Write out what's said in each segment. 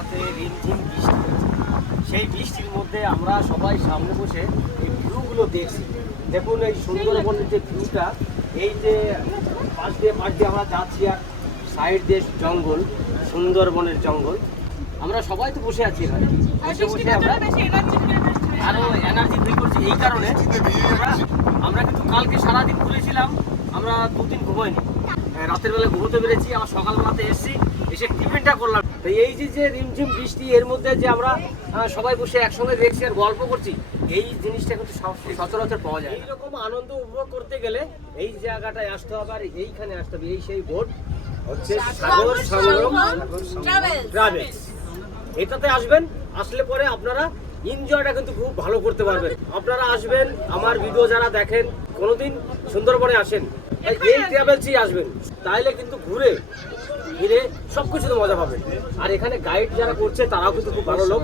রাতে রিমঝিম বৃষ্টি হচ্ছে। সেই বৃষ্টির মধ্যে আমরা সবাই সামনে বসে এই ভিউগুলো দেখছি। দেখুন এই সুন্দরবনের যে ভিউটা, এই যে পাশ দিয়ে আমরা যাচ্ছি আর সাইড দিয়ে জঙ্গল, সুন্দরবনের জঙ্গল। আমরা সবাই তো বসে আছি এখানে, বসে বসে আমরা আরও এনার্জি ফিল করছি। এই কারণে আমরা কিন্তু কালকে সারাদিন ঘুরেছিলাম, আমরা 2 দিন ঘুমাইনি। রাতের বেলা ঘুমোতে পেরেছি, আবার সকালবেলাতে এসেছি, এসে টিফিনটা করলাম। তো এই যে রিমঝিম বৃষ্টি, এর মধ্যে যে আমরা সবাই বসে একসঙ্গে দেখছি আর গল্প করছি, এই জিনিসটা কিন্তু সচরাচর পাওয়া যায়। এইরকম আনন্দ উপভোগ করতে গেলে এই জায়গাটায় আসতে হবে, আর এইখানে আসতে হবে। এই সেই বোট হচ্ছে সাগর সংগ্রাম ট্রাভেলস। এটাতে আসবেন, আসলে পরে আপনারা এনজয়টা কিন্তু খুব ভালো করতে পারবেন। আপনারা আসবেন, আমার ভিডিও যারা দেখেন, কোনোদিন সুন্দরবনে আসেন, এই ট্রাভেলসই আসবেন, তাইলে কিন্তু ঘুরে ফিরে সবকিছু মজা পাবেন। আর এখানে গাইড যারা করছে তারাও কিন্তু খুব ভালো লোক,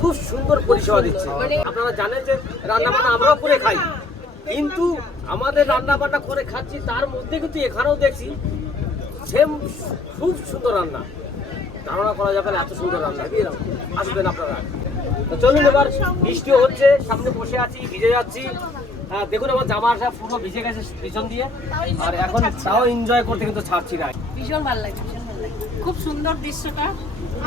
খুব সুন্দর পরিষেবা দিচ্ছে। আপনারা জানেন যে রান্নাবান্না আমরাও করে খাই, কিন্তু আমাদের রান্নাবান্না করে খাচ্ছি, তার মধ্যে কিন্তু এখানেও দেখছি সেম খুব সুন্দর রান্না। ধারণা করা যাবে না এত সুন্দর রান্না। আসবেন আপনারা। তো চলুন, এবার বৃষ্টিও হচ্ছে, সামনে বসে আছি, ভিজে যাচ্ছি। দেখুন আমার জামা আসা পুরো ভিজে গেছে পিছন দিয়ে, আর এখন তাও এনজয় করতে কিন্তু ছাড়ছি না। ভীষণ ভালো লাগে, খুব সুন্দর দৃশ্যটা।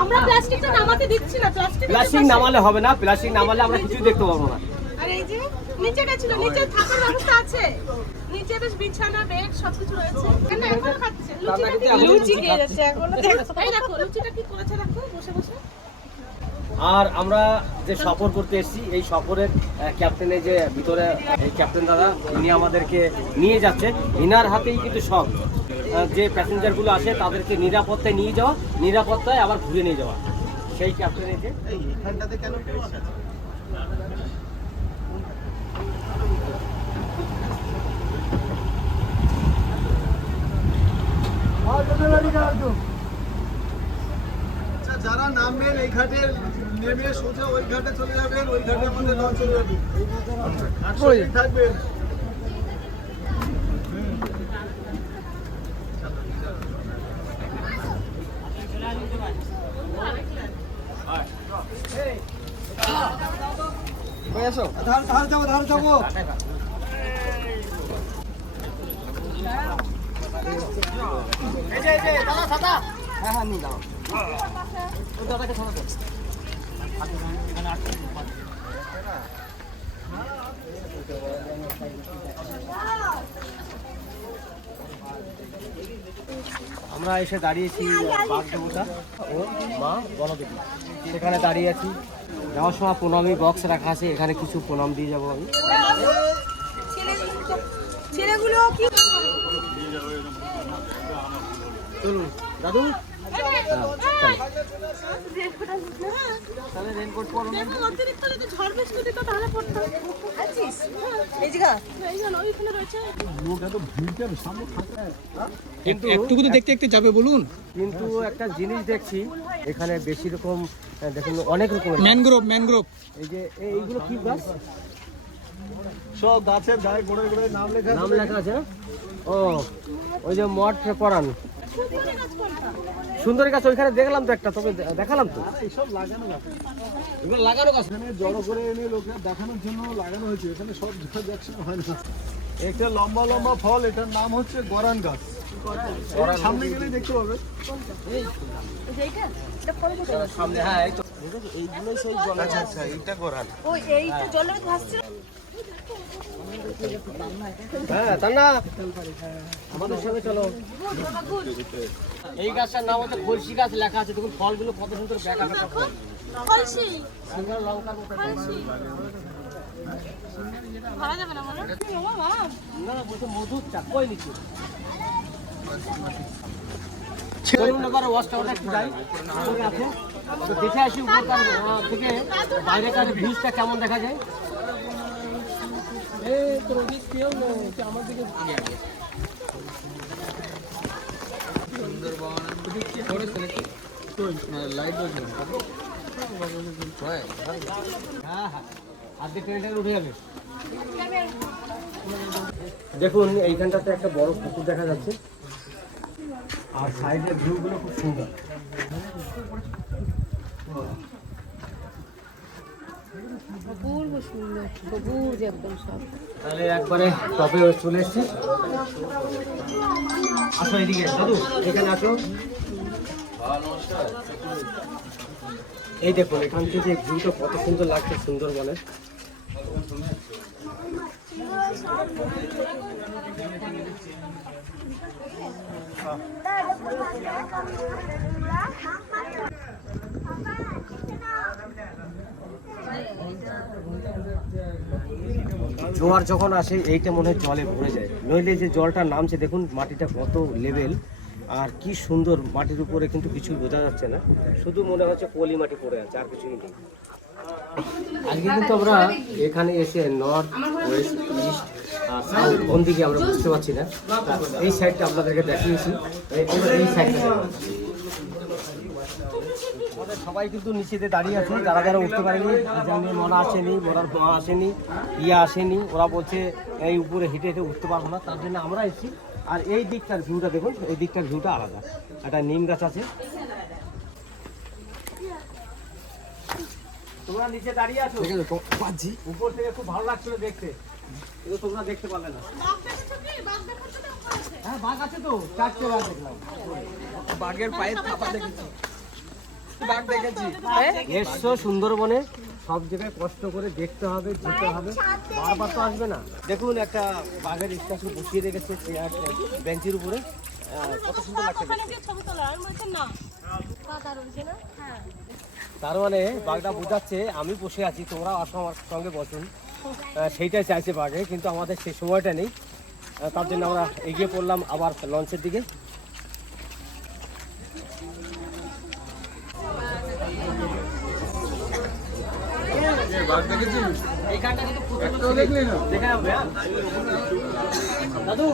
আমরা প্লাস্টিকটা নামাতে দিচ্ছি না, প্লাস্টিক নামালে হবে না, প্লাস্টিক নামালে আমরা কিছুই দেখতে পাবো না। আর এই যে নিচেটা ছিল, নিচে থাকার ব্যবস্থা আছে, নিচে বেশ বিছানা বেড সবকিছু রয়েছে। এখানে এখন খাচ্ছে লুচি খেয়ে যাচ্ছে এখন। এই দেখো লুচিটা কি করেছে, দেখো বসে বসে। আর আমরা যে সফর করতে এসেছি, এই সফরের ক্যাপ্টেনের যে ভিতরে এই ক্যাপ্টেন দাদা, উনি আমাদেরকে নিয়ে যাচ্ছেন। ইনার হাতেই কিন্তু সব যে প্যাসেঞ্জারগুলো আসে তাদেরকে নিরাপত্তায় নিয়ে যাওয়া, নিরাপত্তায় আবার ঘুরে নিয়ে যাওয়া। সেই ক্যাপ্টেনের যে এইখানটাতে কেন যারা নামবেন এই ঘাটে নেমে সোজা ওই ঘাটে চলে যাবেন, ওই ঘাটে আমাদের লঞ্চ চলে যাবে, থাকবেন। ধার যাবো হ্যাঁ নিয়ে যাও। দাদাকে ছাড়া তো আমরা এসে দাঁড়িয়েছি বাগদেবতা ও মা বনদেবী, সেখানে দাঁড়িয়ে আছি। যাওয়ার সময় প্রণামী বক্স রাখা আছে, এখানে কিছু প্রণাম দিয়ে যাবো আমি। ছেলেগুলো কি চলুন দাদু, তাহলে রেনকোট পরো। অতিরিক্ত যদি ঝড় বৃষ্টি দিত তাহলে পড়তাম। আছিস এই জায়গা, এই জায়গা ওইখানে রয়েছে। লোক এত ভিড়টা সামনে থাকে, কিন্তু একটু দেখতে দেখতে যাবে বলুন। কিন্তু একটা জিনিস দেখছি এখানে বেশি রকম, দেখুন অনেক রকমের ম্যানগ্রোভ এই যে এইগুলো কি গাছ, সব গাছের গায়ে গোড়ায় গোড়ায় নাম লেখা আছে। ও ওই যে মঠ পরান সুন্দরী গাছ, ওইখানে দেখলাম তো একটা, তবে দেখালাম তো এইসব লাগানো গাছ, এগুলো লাগানো গাছ। এখানে জড়ো করে এনে লোকে দেখানোর জন্য লাগানো হয়েছে। এখানে সব একসঙ্গে হয় না। একটা লম্বা লম্বা ফল, এটার নাম হচ্ছে গরান গাছ। সামনে গেলেই দেখতে পাবে। সামনে হ্যাঁ, এই তো এইগুলোই সেই জল। আচ্ছা এইটা গরান। ওই এইটা জলের ভাসছে। হ্যাঁ তা না, আমাদের সঙ্গে চলো। এই গাছটার নাম হচ্ছে কলসি গাছ, লেখা আছে। দেখুন ফলগুলো কত সুন্দর বেঁকা বেঁকা ফল, কলসি সুন্দর লঙ্কার মতো। কলসি ভালো যাবে না মানে না না, বলতে মধুর চা কই নিচ্ছি। চলুন এবার ওয়াচ টাওয়ারটা একটু যাই, উপরে আছে তো দেখে আসি উপরকার থেকে বাইরেকার ভিউজটা কেমন দেখা যায়। এই তোর ওদিক কেউ আমার দিকে উঠে যাবে। দেখুন এইখানটাতে একটা বড় পুকুর দেখা যাচ্ছে, আর সাইডের ভিউগুলো খুব সুন্দর। অপূর্ব সুন্দর, সবুজ একদম সব। তাহলে একবারে টপে চলে এসছি। আসো এদিকে দাদু, এখানে আসো। এই দেখুন এখান থেকে ভিউটা কত সুন্দর লাগছে সুন্দরবনের। জোয়ার যখন আসে এইটা মনে হয় জলে ভরে যায়, নইলে যে জলটা নামছে দেখুন মাটিটা কত লেভেল, আর কি সুন্দর মাটির উপরে কিন্তু কিছু বোঝা যাচ্ছে না, শুধু মনে হচ্ছে পলি মাটি পড়ে আছে, আর কিছুই নেই। আজকে কিন্তু আমরা এখানে এসে নর্থ ওয়েস্ট ইস্ট আর সাউথ কোন দিকে আমরা বুঝতে পারছি না, এই সাইডটা আপনাদেরকে দেখিয়েছি। এই সাইডটা আমাদের সবাই কিন্তু নিচেতে দাঁড়িয়ে আছে, যারা যারা উঠতে পারেনি, যেমন মনা আসেনি, মনার মা আসেনি, ইয়া আসেনি, ওরা বলছে এই উপরে হেঁটে হেঁটে উঠতে পারবো না, তার জন্য আমরা এসেছি। আর এই দিকটার ভিউটা দেখুন, এই দিকটার ভিউটা আলাদা, একটা নিম গাছ আছে। তোমরা নিচে দাঁড়িয়ে আছো, উপর থেকে খুব ভালো লাগছিল দেখতে, কিন্তু তোমরা দেখতে পারলে না। হ্যাঁ বাঘ আছে তো, 4টে বাঘ দেখলাম। বাঘের পায়ের থাপা দেখেছি, বাঘ দেখেছি। এসছো সুন্দরবনে, সব জায়গায় কষ্ট করে দেখতে হবে, যেতে হবে, বারবার তো আসবে না। দেখুন একটা বাঘের স্ট্যাচু বসিয়ে রেখেছে চেয়ার বেঞ্চের উপরে, কত সুন্দর লাগছে দেখতে। তার মানে বাঘটা বোঝাচ্ছে আমি বসে আছি, তোমরা আসো আমার সঙ্গে বসুন, সেইটাই চাইছে বাঘে, কিন্তু আমাদের সেই সময়টা নেই, তার জন্য আমরা এগিয়ে পড়লাম আবার লঞ্চের দিকে। বাঘ দেখেছিস? এইখানটা কিন্তু একটাও দেখলি না? দেখা যাবে দাদু।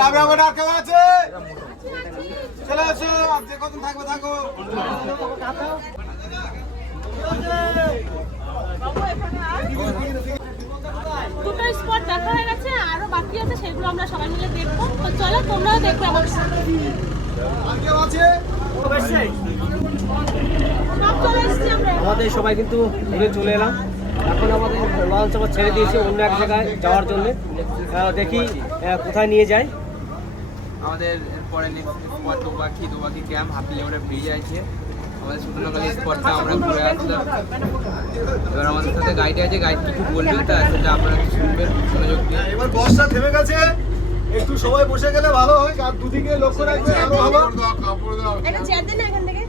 রাবে আবার আর কেউ আছে? চলে আসো, যে কতক্ষণ থাকবে থাকো। দুটো স্পট দেখা হয়ে গেছে, আরো বাকি আছে, সেগুলো আমরা সবাই মিলে দেখবো। তো চলো তোমরাও দেখবে আমার সাথে। আর কেউ আছে? সব চলে এসেছি আমরা। আমাদের সবাই কিন্তু ঘুরে চলে এলাম, এখন আমাদের লঞ্চ আবার ছেড়ে দিয়েছে অন্য এক জায়গায় যাওয়ার জন্য। দেখি কোথায় নিয়ে যায়। আমাদের এরপরে spot Dobaki camp, half kilometre bridge আছে। আমাদের সুন্দরবনের স্পটটা আমরা ঘুরে আসলাম। এবার আমাদের সাথে গাইড আছে, গাইড কিছু বলবেন, তা সেটা আপনারা শুনবেন মনোযোগ দিয়ে। এবার বর্ষা থেমে গেছে, একটু সবাই বসে গেলে ভালো হয়, আর দুদিকে লক্ষ্য রাখবে আরো ভালো। একটা চেয়ার দেন না এখান থেকে।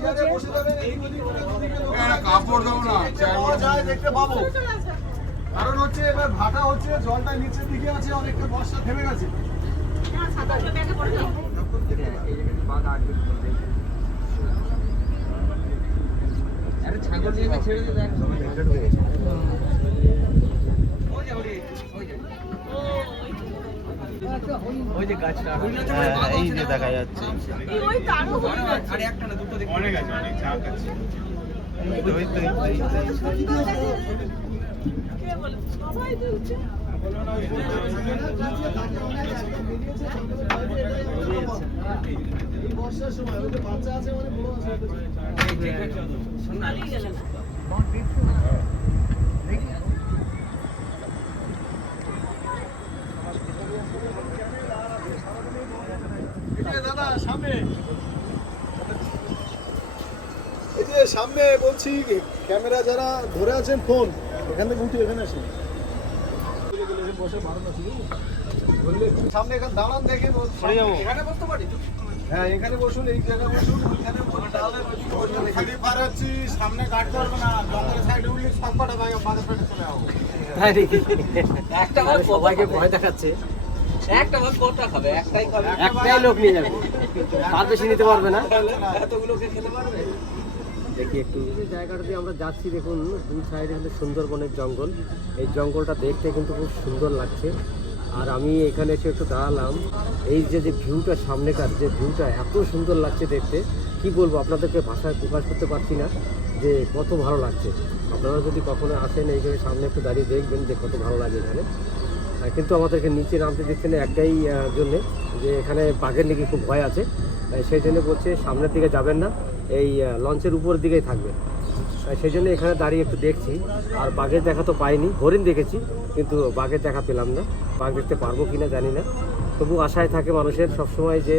চেয়ারে বসে যাবেন, এই ওদিকে দুদিকে লক্ষ্য রাখবে। কাপড় দাও না, চেয়ার যায় দেখতে পাবো। কারণ হচ্ছে এবার ভাটা হচ্ছে, জলটা নিচের দিকে আছে, অনেকটা বর্ষা থেমে গেছে। ছাগল নিয়ে ছেড়ে দিয়ে দেখ। ওই যে গাছটা, এই যে দেখা যাচ্ছে। ওই তো আরো হয়ে গেছে। আরে একটা না, দুটো দেখতে অনেক আছে, অনেক ঝাঁক আছে। কে বলে? সবাই বলছে। এই বর্ষার সময় ওই যে বাচ্চা আছে মানে বড় আছে। পালিয়ে গেলে না। দাদা সামনে, এই যে সামনে বলছি, ক্যামেরা যারা ধরে আছেন ফোন, এখান থেকে উঠে এখানে আসেন। বসে বারণ আছে, বললে একটু সামনে এখানে দাঁড়ান, দেখে এখানে বসতে পারি। হ্যাঁ এখানে বসুন, এই জায়গায় বসুন, ওইখানে খালি পার হচ্ছি, সামনে গার্ড করবে না, জঙ্গলের সাইডে উঠলে সব কটা ভাই বাজার পেটে চলে যাবো। তাই নাকি? সবাইকে ভয় দেখাচ্ছে। একটা ভাগ কটা খাবে? একটাই খাবে। একটাই লোক নিয়ে যাবে, তার বেশি নিতে পারবে না। এতগুলোকে খেতে পারবে? দেখি একটু যে জায়গাটাতে আমরা যাচ্ছি, দেখুন দুই সাইডে কিন্তু সুন্দরবনের জঙ্গল, এই জঙ্গলটা দেখতে কিন্তু খুব সুন্দর লাগছে। আর আমি এখানে এসে একটু দাঁড়ালাম, এই যে ভিউটা, সামনেকার যে ভিউটা এত সুন্দর লাগছে দেখতে, কি বলবো আপনাদেরকে ভাষায় প্রকাশ করতে পারছি না যে কত ভালো লাগছে। আপনারা যদি কখনো আসেন এই সামনে একটু দাঁড়িয়ে দেখবেন যে কত ভালো লাগে এখানে। কিন্তু আমাদেরকে নিচে নামতে দিচ্ছে না একটাই জন্যে, যে এখানে বাঘের নাকি খুব ভয় আছে, সেই জন্য বলছে সামনের দিকে যাবেন না, এই লঞ্চের উপর দিকেই থাকবেন। সেই জন্য এখানে দাঁড়িয়ে একটু দেখছি। আর বাঘের দেখা তো পাইনি, হরিণ দেখেছি কিন্তু বাঘের দেখা পেলাম না। বাঘ দেখতে পারবো কি না জানি না, তবু আশায় থাকে মানুষের সবসময় যে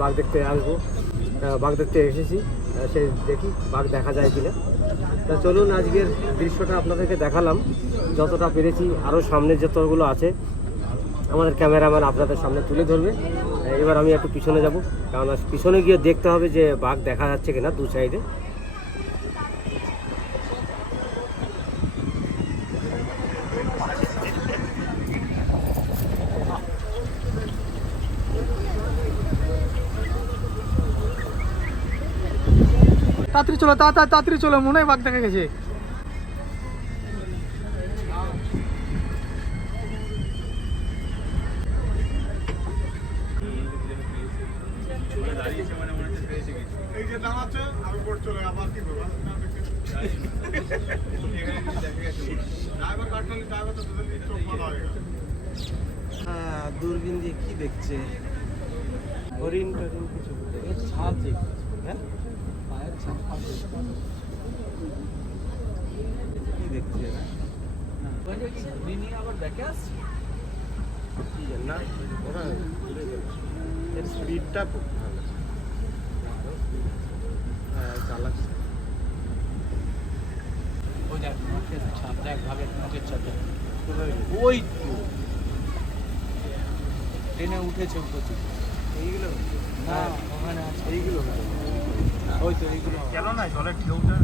বাঘ দেখতে আসবো। বাঘ দেখতে এসেছি, সে দেখি বাঘ দেখা যায় কিনা। তা চলুন আজকের দৃশ্যটা আপনাদেরকে দেখালাম যতটা পেরেছি। আরও সামনে যতগুলো আছে আমাদের ক্যামেরাম্যান আপনাদের সামনে তুলে ধরবে। এবার আমি একটু পিছনে যাব, কারণ পিছনে গিয়ে দেখতে হবে যে বাঘ দেখা যাচ্ছে কিনা দু সাইডে। তাড়াতাড়ি চলো, তাড়াতাড়ি চলো, মনে হয় বাঘ দেখা গেছে। এই যে দাঁড়াচ্ছে আমি বোট চলে আবার কি করবো ড্রাইভার কাটলে ড্রাইভার তো দুজন চোখ বাঁধা হয়ে গেল। হ্যাঁ, দূরবীন দিয়ে কি দেখছে? হরিণ টরিণ কিছু ছাপ দেখছে। হ্যাঁ, পায়ের ছাপ কি দেখছে? আবার দেখে আসছে কি জানি না, ওরা ঘুরে গেল। এর স্পিডটা খুব ভালো। হ্যাঁ, চালাচ্ছে। ওই দেখ নখের ছাপ, দেখ ভাবে নখের ছাপ, ওই তো ট্রেনে উঠেছে উপর থেকে। এইগুলো না ওখানে আছে, এইগুলো ওই তো এইগুলো। কেন না জলের ঢেউটা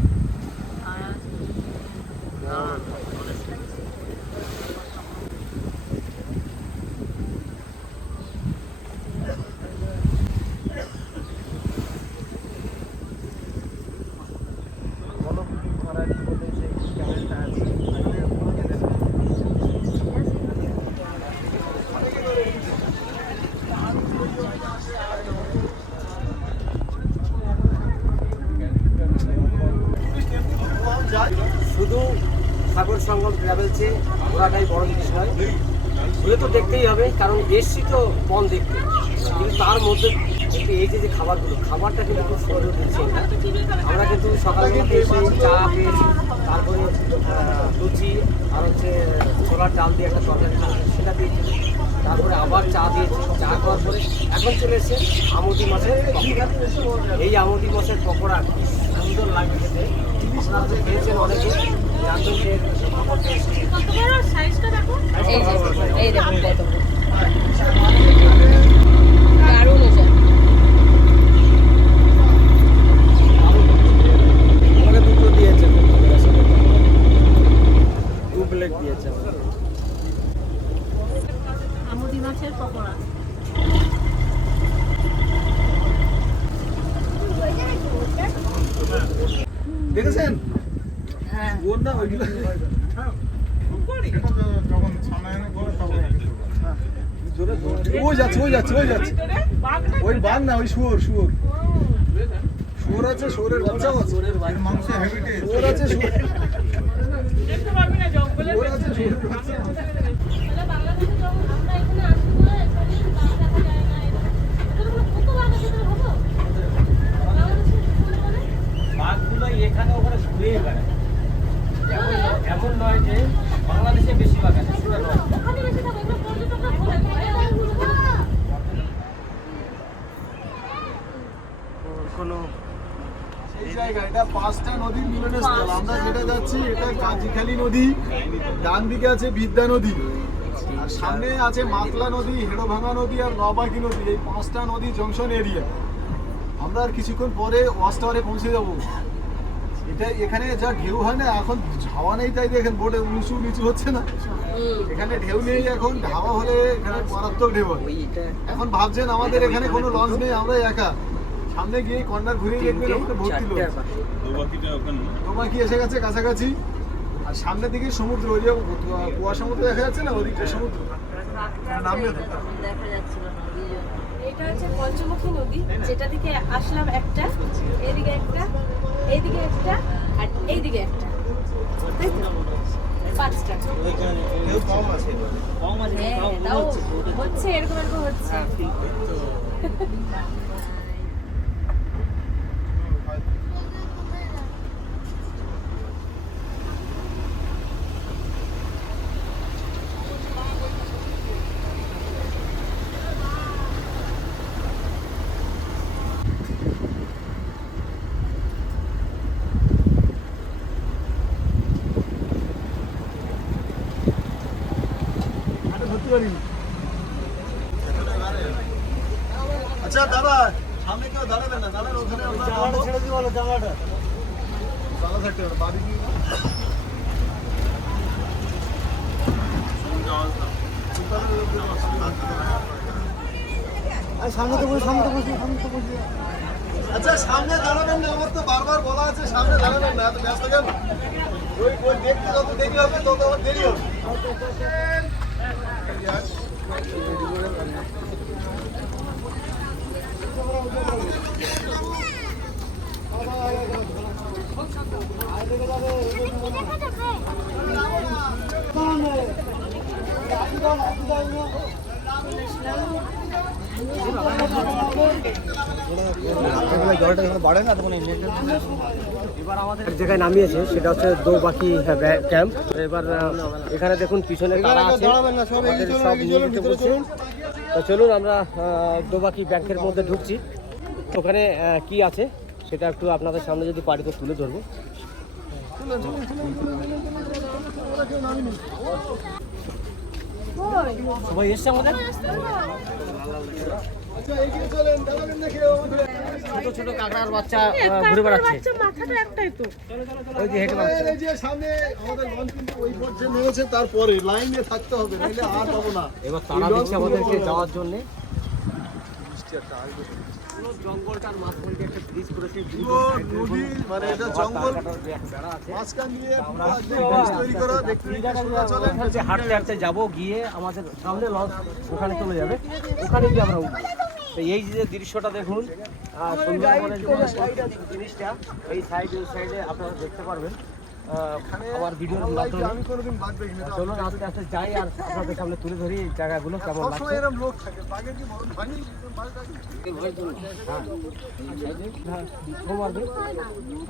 শুধু সাগর সঙ্গম ট্রাভেলসে ঘোরাটাই বড় জিনিস নয়, ঘুরে তো দেখতেই হবে, কারণ এসছি তো বন দেখতে। কিন্তু তার মধ্যে কিন্তু এই যে খাবারটা কিন্তু খুব সুন্দর দিচ্ছে। আমরা কিন্তু সকালবেলাতে এসে চা পেয়েছি, তারপরে লুচি আর হচ্ছে ছোলার ডাল দিয়ে একটা তরকারি সেটা দিয়েছি, তারপরে আবার চা দিয়েছি। চা খাওয়ার পরে এখন চলে এসছে আমুদি মাছের পকোড়া। এই আমুদি মাছের পকোড়া কি সুন্দর লাগে খেতে। আপনারা তো খেয়েছেন অনেকে, জানবেন যে কত টেস্টি। কত বড় সাইজটা দেখো, এই দেখুন কত দারুণ হয়েছে। আমাকে দুটো দিয়েছে, দু প্লেট দিয়েছে। আমুদি মাছের পকোড়া। দেখেছেন হ্যাঁ ওর না ওইগুলো যখন সামনে এনে করে তখন জোরে ওই যাচ্ছে ওই বাঘ না, ওই শুয়োর আছে, শুয়োরের বাচ্চাও আছে, মাংস হ্যাবিটেট শুয়োর আছে, শুয়োর আছে, শুয়োরের বাচ্চা আছে। বাংলাদেশে যখন আমরা এখানে আসি তো এখানে বাঘ দেখা যায় না, এরকম কত বাঘ আছে তোমরা ভাবো? বাংলাদেশে মানে বাঘগুলো এখানে ওখানে ঘুরে বেড়ায়। এমন নয় যে বাংলাদেশে বেশি বাঘ আছে, সেটা নয়। ওখানে বেশি থাকে, এগুলো পর্যটকরা ঘোরে। কোনো এই জায়গা এটা 5টা নদীর মিলনস্থল। আমরা যেটা যাচ্ছি এটা কাজিখালি নদী, ডান দিকে আছে বিদ্যা নদী, আর সামনে আছে মাতলা নদী, হেড়োভাঙা নদী আর নবাকি নদী। এই 5টা নদী জংশন এরিয়া। আমরা আর কিছুক্ষণ পরে ওয়াচ টাওয়ারে পৌঁছে যাবো। এটা এখানে যা ঢেউ হয় না, এখন হাওয়া নেই, তাই দেখেন বোটে উঁচু নিচু হচ্ছে না। এখানে ঢেউ নেই, এখন হাওয়া হলে এখানে মারাত্মক ঢেউ হয়। এখন ভাবছেন আমাদের এখানে কোনো লঞ্চ নেই, আমরা একা। সামনে গিয়ে কর্নার ঘুরিয়ে দেখবেন ওখানে ভর্তি লোক। দোমাকি এসে গেছে কাছাকাছি, আর সামনের দিকে সমুদ্র, ওই যে কুয়াশা মতো দেখা যাচ্ছে না, ওদিকটা সমুদ্র। নামলে তো দেখা যাচ্ছিল না। এটা হচ্ছে পঞ্চমুখী নদী, যেটা দিকে আসলাম একটা, এইদিকে একটা, এইদিকে একটা আর এইদিকে একটা, তাই তো? 5 টাকা। কেউ কম আছে হ্যাঁ, তাও হচ্ছে এরকম হচ্ছে। আচ্ছা দাদা সামনে কেউ দাঁড়াবেন না, দাঁড়ান ওখানে জানলাটা ছেড়ে দিই, বলো জানলাটা জানলা থাকতে হবে বাড়ি দিয়ে আচ্ছা সামনে দাঁড়াবেন না, আমার তো বারবার বলা আছে সামনে দাঁড়াবেন না, এত ব্যস্ত কেন? ওই দেখতে যত দেরি হবে তত আমার দেরি হবে। এবার আমাদের এক জায়গায় নামিয়েছে, সেটা হচ্ছে দোবাকি ক্যাম্প। এবার এখানে দেখুন পিছনে কারা আছে, আমাদের সব নিয়ে যেতে বলছে। তো চলুন আমরা দোবাকি ব্যাংকের মধ্যে ঢুকছি। ওখানে কি আছে সেটা একটু আপনাদের সামনে যদি পারি তো তুলে ধরবো। সবাই এসছে আমাদের, ছোট ছোট কাঁকড়ার বাচ্চা ঘুরে বেড়াচ্ছে। মাথাটা একটাই তো। ওই যে হেঁটে বেড়াচ্ছে। এই যে সামনে আমাদের লঞ্চ কিন্তু ওই পর্যায়ে নেমেছে, তারপরে লাইনে থাকতে হবে, নাহলে আর পাবো না। এবার তারা দিচ্ছে আমাদেরকে যাওয়ার জন্য। পুরো জঙ্গলটার মাঝখানে একটা ব্রিজ করেছে, পুরো নদী মানে এটা জঙ্গল মাঝখান দিয়ে পুরো একদম ব্রিজ তৈরি করা, দেখতে দেখতে সোজা চলে। হাঁটতে হাঁটতে যাবো, গিয়ে আমাদের সামনে লঞ্চ ওখানে চলে যাবে, ওখানে গিয়ে আমরা উঠবো। তো এই যে দৃশ্যটা দেখুন, সুন্দরবনের যে জিনিসটা এই সাইডে আপনারা দেখতে পারবেন আমার ভিডিওর মাধ্যমে। আমি কোনোদিন বাদ দেখিনি। চলুন আস্তে আস্তে যাই আর আপনাদের সামনে তুলে ধরি এই জায়গাগুলো কেমন লাগছে। সবসময় এরকম লোক থাকে, বাঘের কি মরণ হয়নি?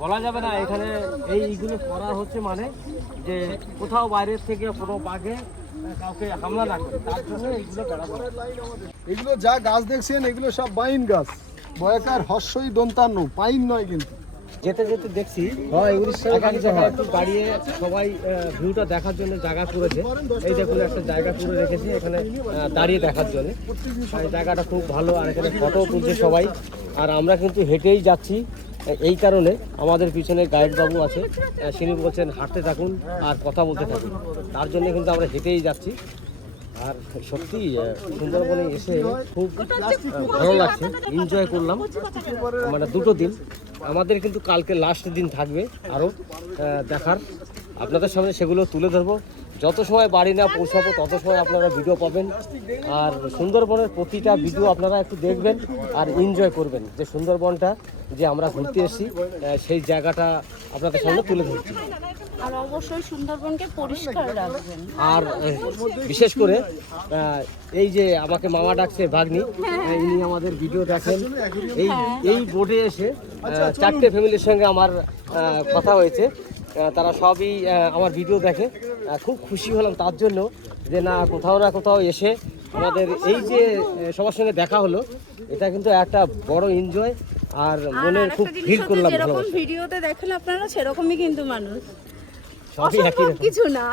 বলা যাবে না এখানে এইগুলো করা হচ্ছে, মানে যে কোথাও বাইরের থেকে কোনো বাঘে কাউকে হামলা না করে, তার জন্য এইগুলো করা হয়। এগুলো যা গাছ দেখছেন এগুলো সব বাইন গাছ, বয়াকার হর্ষই দন্তান্ন, পাইন নয় কিন্তু। যেতে যেতে দেখছি একটু দাঁড়িয়ে সবাই ভিউটা দেখার জন্য জায়গা করেছে। এই দেখুন একটা জায়গা করে রেখেছে এখানে দাঁড়িয়ে দেখার জন্য। এই জায়গাটা খুব ভালো, আর এখানে ফটো তুলছে সবাই। আর আমরা কিন্তু হেঁটেই যাচ্ছি, এই কারণে আমাদের পিছনে গাইড বাবু আছে, তিনি বলছেন হাঁটতে থাকুন আর কথা বলতে থাকুন, তার জন্য কিন্তু আমরা হেঁটেই যাচ্ছি। আর সত্যি সুন্দরবনে এসে খুব ভালো লাগছে, এনজয় করলাম। মানে দুটো দিন আমাদের কিন্তু কালকে লাস্ট দিন থাকবে আরও দেখার, আপনাদের সামনে সেগুলো তুলে ধরবো। যত সময় বাড়ি না পৌঁছাবো তত সময় আপনারা ভিডিও পাবেন। আর সুন্দরবনের প্রতিটা ভিডিও আপনারা একটু দেখবেন আর এনজয় করবেন, যে সুন্দরবনটা যে আমরা ঘুরতে এসেছি সেই জায়গাটা আপনাদের সামনে তুলে ধরছি। আর অবশ্যই সুন্দরবনকে পরিষ্কার রাখবেন। আর বিশেষ করে এই যে আমাকে মামা ডাকছে ভাগ্নি, ইনি আমাদের ভিডিও দেখেন। এই বোটে এসে 4টে ফ্যামিলির সঙ্গে আমার কথা হয়েছে, তারা সবই আমার ভিডিও দেখে। খুব খুশি হলাম তার জন্য, যে না কোথাও এসে আমাদের এই যে সবার সঙ্গে দেখা হলো, এটা কিন্তু একটা বড় এনজয়। আর মনে খুব ফিল করলাম, যেরকম ভিডিওতে দেখেন আপনারা সেরকমই কিন্তু মানুষ, সবই একই রকম। কিছু না।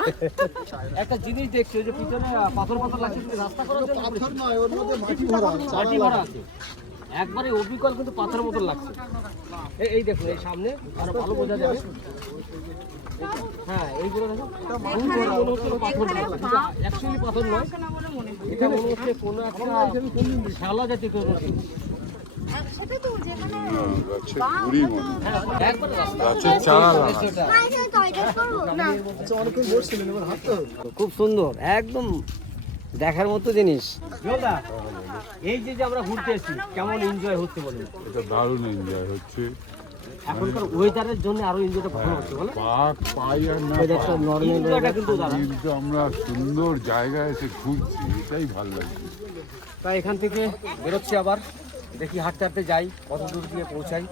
একটা জিনিস দেখছি, ওই যে পিছনে পাথর লাগছে, রাস্তা করার জন্য পাথর নয়, ওর মধ্যে মাটি ভরা মাটি ভরা আছে, একবারে অবিকল কিন্তু পাথর মতো লাগছে। এই দেখুন এই সামনে আরো ভালো বোঝা যাবে। হ্যাঁ এইগুলো দেখুন, মনে হচ্ছে পাথর নয়, অ্যাকচুয়ালি পাথর নয়, এটা মনে হচ্ছে কোনো একটা শ্যাওলা জাতীয় কোনো জিনিস। খুব সুন্দর, একদম দেখার মতো জিনিস। এই যে আমরা ঘুরতে এসেছি, কেমন এনজয় হচ্ছে বলুন? এটা দারুণ এনজয় হচ্ছে, এখনকার ওয়েদারের জন্য আরো এনজয়টা ভালো হচ্ছে বলো। বাঘ পাই আর না ওয়েদারটা পাই, নর্মাল ওয়েদার কিন্তু দাদা। কিন্তু আমরা সুন্দর জায়গায় এসে ঘুরছি, এটাই ভালো লাগছে। তাই এখান থেকে বেরোচ্ছি, আবার দেখি হাঁটতে হাঁটতে যাই কত দূর দিয়ে পৌঁছাই।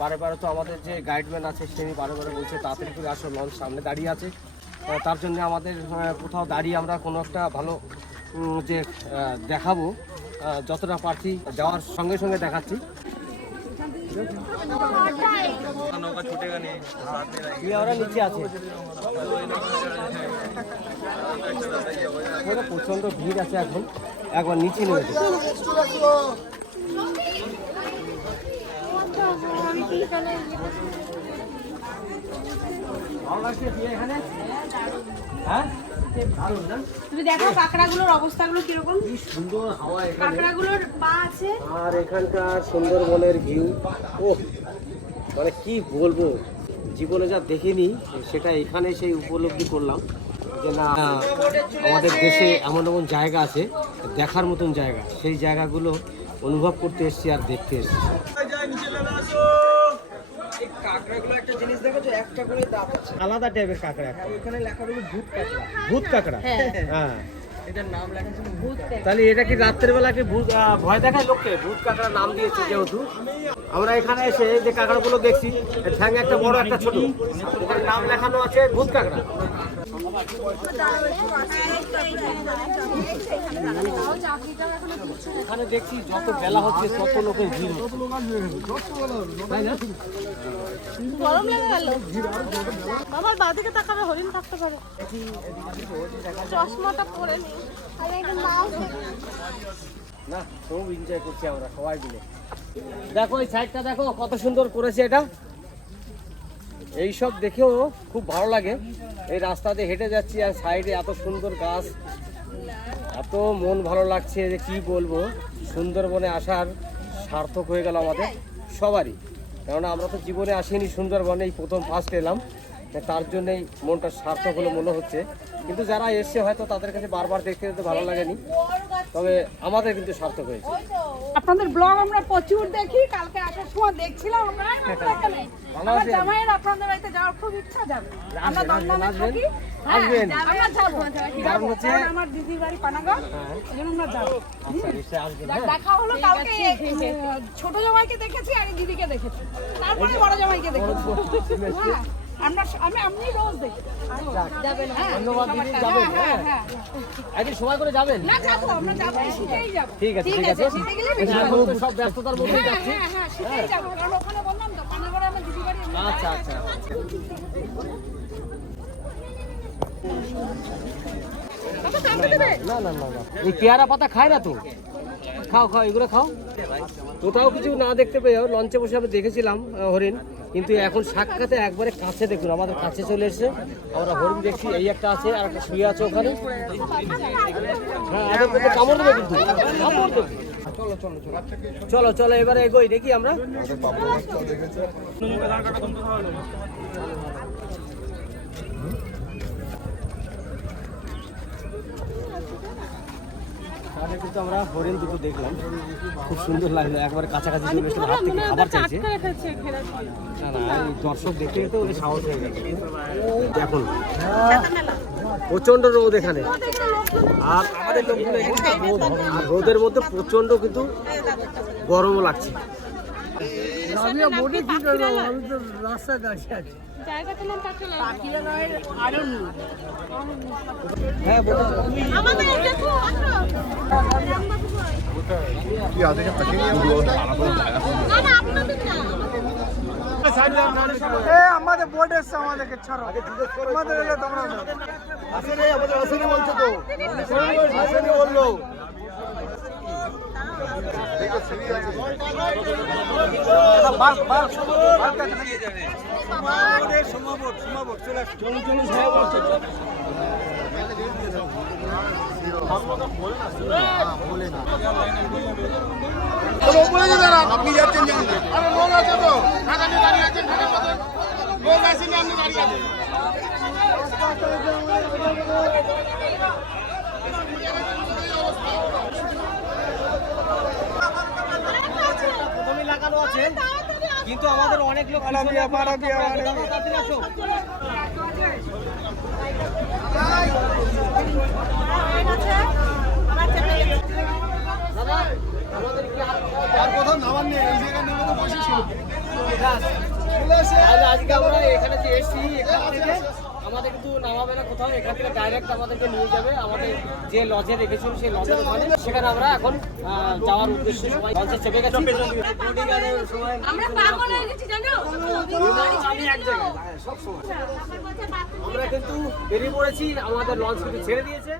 বারে বারে তো আমাদের যে গাইডম্যান আছে তিনি বারে বারে বলছে তাড়াতাড়ি করে আসো, লঞ্চ সামনে দাঁড়িয়ে আছে। তার জন্য আমাদের কোথাও দাঁড়িয়ে আমরা কোনো একটা ভালো যে দেখাবো, যতটা পারছি যাওয়ার সঙ্গে সঙ্গে দেখাচ্ছি। ওরা নিচে আছে, প্রচন্ড ভিড় আছে এখন, একবার নিচে নেমে যাবে। ভালো লাগছে এখানে, হ্যাঁ দারুণ না? তুমি দেখো কাঁকড়াগুলোর অবস্থাগুলো কিরকম, কি সুন্দর হাওয়া এখানে, কাঁকড়াগুলোর পা আছে। আর এখানকার সুন্দরবনের ভিউ, ও মানে কি বলবো, জীবনে যা দেখিনি সেটা এখানে সেই উপলব্ধি করলাম যে না, আমাদের দেশে এমন এমন জায়গা আছে দেখার মতন জায়গা, সেই জায়গাগুলো অনুভব করতে এসেছি আর দেখতে এসেছি। কাঁকড়াগুলো একটা জিনিস দেখো, যে একটা করে দাঁত আছে, আলাদা টাইপের কাঁকড়া। এখানে লেখা রয়েছে ভূত কাঁকড়া। ভূত কাঁকড়া, হ্যাঁ এটার নাম লেখা ছিল ভূত। তাহলে এটা কি রাত্রের বেলা কি ভূত ভয় দেখায় লোককে? ভূত কাঁকড়া নাম দিয়েছে যেহেতু। আমরা এখানে এসে যে কাঁকড়াগুলো দেখছি, ঠ্যাং একটা বড় একটা ছোট, ওখানে নাম লেখানো আছে ভূত কাঁকড়া। এখানে দেখছি যত বেলা হচ্ছে তত লোকের ভিড় হচ্ছে, তাই না? গরম লেগে গেল। বাবার বাঁদিকে তাকাবে, হরিণ থাকতে পারে। চশমাটা পরে নি। না, খুব এনজয় করছি আমরা সবাই মিলে। দেখো এই সাইডটা দেখো কত সুন্দর করেছে এটা, এইসব দেখেও খুব ভালো লাগে। এই রাস্তা দিয়ে হেঁটে যাচ্ছি আর সাইডে এত সুন্দর গাছ, এত মন ভালো লাগছে যে কি বলবো। সুন্দরবনে আসার সার্থক হয়ে গেল আমাদের সবারই, কেননা আমরা তো জীবনে আসিনি সুন্দরবনে, এই প্রথম ফার্স্ট এলাম, তার জন্যই মনটা সার্থক হলো মনে হচ্ছে। কিন্তু যারা এসছে হয়তো তাদের কাছে বারবার দেখতে যেতে ভালো লাগেনি, তবে আমাদের কিন্তু সার্থক হয়েছে। আপনাদের ব্লগ আমরা প্রচুর দেখি, কালকে আসার সময় দেখছিলাম আমরা। আমার জামাইয়ের আপনাদের বাড়িতে যাওয়ার খুব ইচ্ছা, যাবে। আমরা দমদমে থাকি, আসবেন, আমরা যাবো। কারণ হচ্ছে আমার দিদির বাড়ি পানাগড়, এই জন্য আমরা যাবো। আচ্ছা, নিশ্চয়ই আসবেন, হ্যাঁ। দেখা হলো কালকে, ছোট জামাইকে দেখেছি, আগে দিদিকে দেখেছি, তারপরে বড় জামাইকে দেখেছি। হ্যাঁ, আমি রোজ দেখি। ধন্যবাদ দিদি, যাবেন, হ্যাঁ একদিন সময় করে যাবেন। না যাবো, আমরা যাবো, শীতেই যাবো। ঠিক আছে, ঠিক আছে, শীতে গেলে বেশি ভালো। এখন সব ব্যস্ততার মধ্যেই যাচ্ছি। হ্যাঁ, শীতেই যাবো, কারণ ওখানে বললাম তো পানাগড়ে আমার দিদি বাড়ি। আচ্ছা আচ্ছা, না না না না, এই পেয়ারা পাতা খায় না তো, খাও খাও, এগুলো খাও। কোথাও কিছু না দেখতে পেয়েও লঞ্চে বসে আমি দেখেছিলাম হরিণ, কিন্তু এখন সাক্ষাতে একবারে কাছে দেখুন, আমাদের কাছে চলে এসেছে। আমরা হরিণ দেখছি, এই একটা আছে আর একটা শুয়ে আছে ওখানে। হ্যাঁ, আগে কিন্তু কামড় দেবে, কিন্তু কামড় দেবে। চলো চলো চলো চলো চলো, এবারে এগোই দেখি আমরা। তাহলে কিন্তু আমরা হরিণ দুটো দেখলাম, খুব সুন্দর লাগলো, একবার কাছাকাছি চলে এসে হাত থেকে খাবার চাইছে। না না, এই দর্শক দেখতে তো ওদের সাহস হয়ে গেছে। দেখুন প্রচন্ড রোদ এখানে, আর আমাদের লোকগুলো এখানে রোদ, আর রোদের মধ্যে প্রচন্ড কিন্তু গরমও লাগছে। জায়গাটার নাম পাখিলা। হ্যাঁ বলুন। আমাদের দেখো, আসো। না না, আপনাদের না। আমাদের বোর্ড এসছে, আমাদেরকে ছাড়ো, আমাদের এলে তোমরা আসেনি, আমাদের আসেনি বলছে তো, আসেনি বললো। আপনি যাচ্ছেন, আরে লোক আছে তো, ঢাকাতে দাঁড়িয়ে আছেন, লোক আসেনি, আপনি দাঁড়িয়ে আছেন। প্রথমে লাগানো আছে, কিন্তু আমাদের অনেক লোক পিছনে এখন আসতে পারে। দাদা, তাড়াতাড়ি আসো। দাদা, আমাদের কি আর কোথাও নামার নেই, এই জায়গায় নেমে তো বসেছি। আজকে আমরা এখানে যে এসছি এখান থেকে আমাদের কিন্তু নামাবে না কোথাও, এখান থেকে ডাইরেক্ট আমাদেরকে নিয়ে যাবে আমাদের যে লজে রেখেছিল সেই লজের ওখানে। সেখানে আমরা এখন যাওয়ার উদ্দেশ্যে সবাই লঞ্চে চেপে গেছি। আমরা পাগল হয়ে গেছি জানো আমি এক জায়গায় সব সময় আমরা কিন্তু বেরিয়ে পড়েছি, আমাদের লঞ্চ কিন্তু ছেড়ে দিয়েছে।